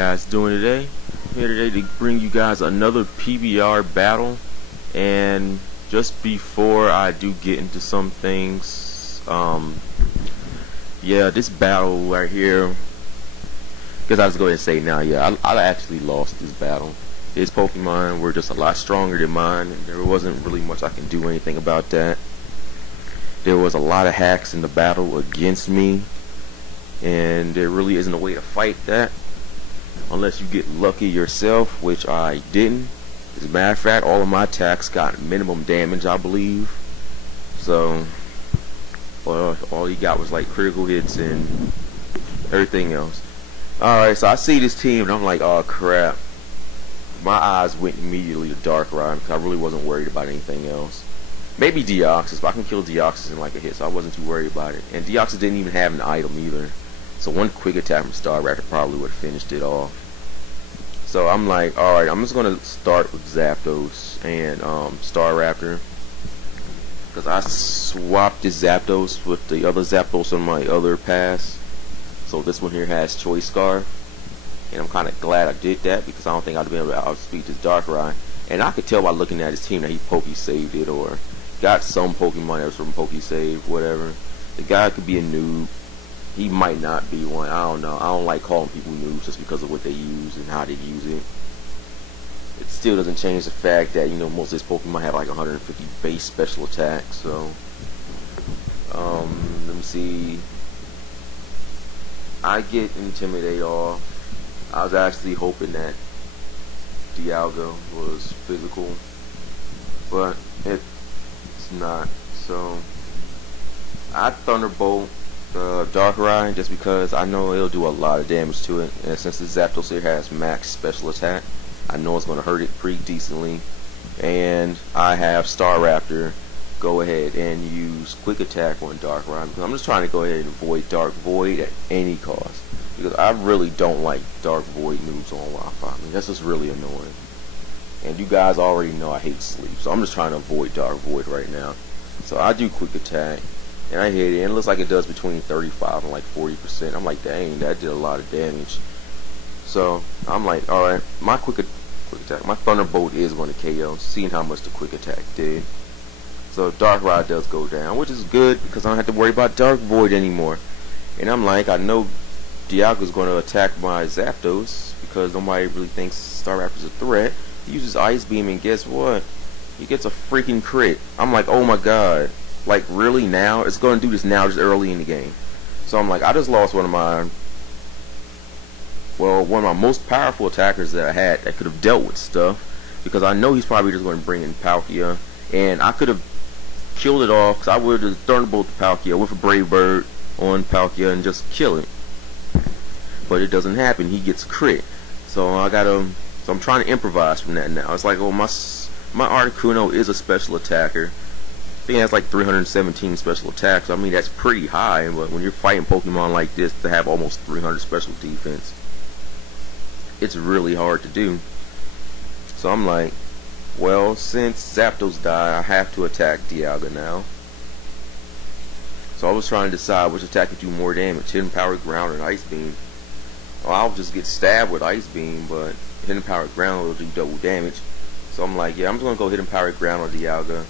guys doing today? I'm here today to bring you guys another PBR battle, and just before I do get into some things, yeah, this battle right here, because I was going to say now, yeah, I actually lost this battle. His Pokemon were just a lot stronger than mine, and there wasn't really much I can do anything about that. There was a lot of hacks in the battle against me, and there really isn't a way to fight that unless you get lucky yourself, which I didn't. As a matter of fact, all of my attacks got minimum damage, I believe. So, well, all he got was like critical hits and everything else. Alright, so I see this team and I'm like, oh crap. My eyes went immediately to Darkrai because I really wasn't worried about anything else. Maybe Deoxys, but I can kill Deoxys in like a hit, so I wasn't too worried about it. And Deoxys didn't even have an item either. So one quick attack from Staraptor probably would have finished it off. So I'm like, alright, I'm just going to start with Zapdos and Staraptor. Because I swapped this Zapdos with the other Zapdos on my other pass. So this one here has Choice Scar. And I'm kind of glad I did that because I don't think I'd be able to outspeed this Darkrai. And I could tell by looking at his team that he Poke-saved it or got some Pokemon that was from Poke-save, whatever. The guy could be a noob. He might not be one. I don't know. I don't like calling people noobs just because of what they use and how they use it. It still doesn't change the fact that, you know, most of his Pokemon have like 150 base special attacks. So, let me see. I get Intimidate off. I was actually hoping that Dialga was physical, but it's not. So I Thunderbolt Darkrai just because I know it'll do a lot of damage to it, and since the Zapdos here has max special attack, I know it's going to hurt it pretty decently. And I have Staraptor go ahead and use Quick Attack on Darkrai because I'm just trying to go ahead and avoid Dark Void at any cost. Because I really don't like Dark Void noobs on Wi-Fi. I mean, that's just really annoying. And you guys already know I hate sleep, so I'm just trying to avoid Dark Void right now. So I do Quick Attack, and I hit it, and it looks like it does between 35 and like 40%. I'm like, dang, that did a lot of damage. So I'm like, alright, my quick attack, my Thunderbolt is going to KO, seeing how much the Quick Attack did. So Darkrai does go down, which is good because I don't have to worry about Dark Void anymore. And I'm like, I know Dialga is going to attack my Zapdos because nobody really thinks Staraptor's a threat. He uses Ice Beam, and guess what? He gets a freaking crit. I'm like, oh my god. Like, really now? It's going to do this now, just early in the game. So I'm like, I just lost one of my most powerful attackers that I had that could have dealt with stuff, because I know he's probably just going to bring in Palkia, and I could have killed it off because I would have Thunderbolt the Palkia with a Brave Bird on Palkia and just kill it. But it doesn't happen. He gets crit. So I'm trying to improvise from that now. It's like, oh, my Articuno is a special attacker. I think it has like 317 special attacks. I mean, that's pretty high, but when you're fighting Pokemon like this to have almost 300 special defense, it's really hard to do. So I'm like, well, since Zapdos died, I have to attack Dialga now. So I was trying to decide which attack could do more damage, Hidden Power, Ground, or Ice Beam. Well, I'll just get stabbed with Ice Beam, but Hidden Power Ground will do double damage. So I'm like, yeah, I'm just going to go Hidden Power Ground on Dialga.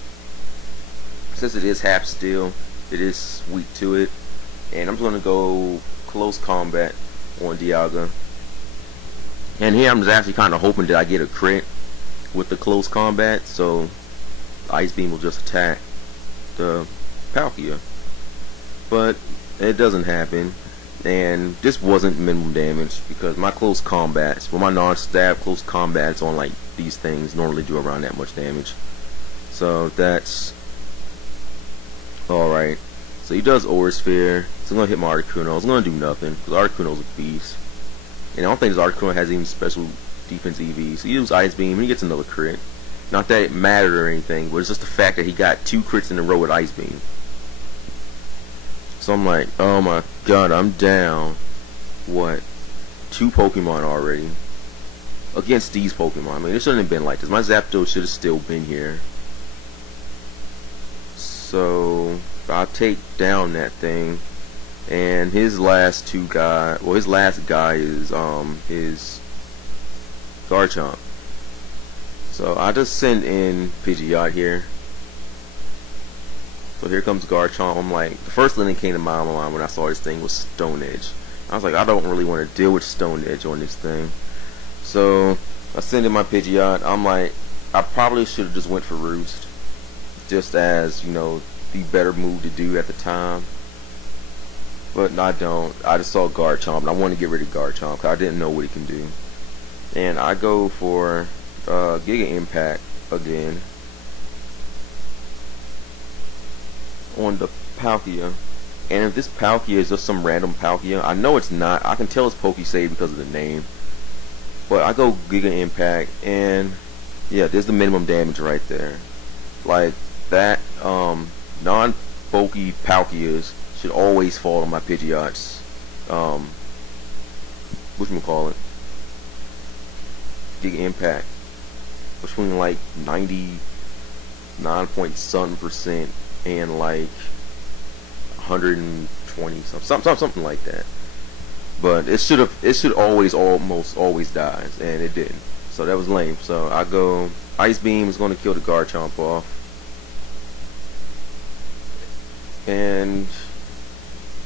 Since it is half steel, it is weak to it. And I'm just going to go Close Combat on Dialga. And here I'm just actually kind of hoping that I get a crit with the Close Combat, so Ice Beam will just attack the Palkia. But it doesn't happen. And this wasn't minimum damage because my close combats, well, my non-stab close combats on like these things normally do around that much damage. So that's alright. So he does Aura Sphere. So I'm going to hit my Articuno. It's going to do nothing because Articuno's a beast. And I don't think this Articuno has even special defense EV. So he uses Ice Beam and he gets another crit. Not that it mattered or anything, but it's just the fact that he got 2 crits in a row with Ice Beam. So I'm like, oh my god, I'm down, what, 2 Pokemon already against these Pokemon. I mean, it shouldn't have been like this. My Zapdos should have still been here. So I'll take down that thing, and his last 2 guys, well, his last guy is his Garchomp. So I just send in Pidgeot here. So here comes Garchomp. I'm like, the first thing that came to my mind when I saw this thing was Stone Edge. I was like, I don't really want to deal with Stone Edge on this thing. So I send in my Pidgeot. I'm like, I probably should have just went for Roost, just as, you know, the better move to do at the time. But no, I don't. I just saw Garchomp and I want to get rid of Garchomp because I didn't know what he can do. And I go for Giga Impact again on the Palkia. And if this Palkia is just some random Palkia, I know it's not. I can tell it's Pokesave because of the name. But I go Giga Impact, and yeah, there's the minimum damage right there. Like that, non-Poke Palkias should always fall on my Pidgeot's, whatchamacallit, Giga Impact, between like 99 point something% and like 120 something like that. But it should almost always die, and it didn't. So that was lame. So I go Ice Beam is going to kill the Garchomp off, and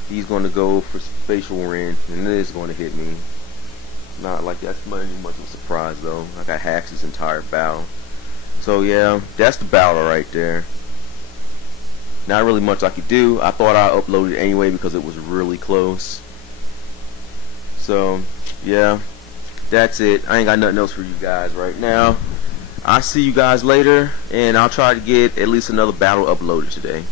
he's going to go for Spatial Rend, and it is going to hit me. Not like that's much of a surprise though. I got hacked this entire battle. So yeah, that's the battle right there. Not really much I could do. I thought I uploaded it anyway because it was really close. So yeah, that's it. I ain't got nothing else for you guys right now. I'll see you guys later, and I'll try to get at least another battle uploaded today.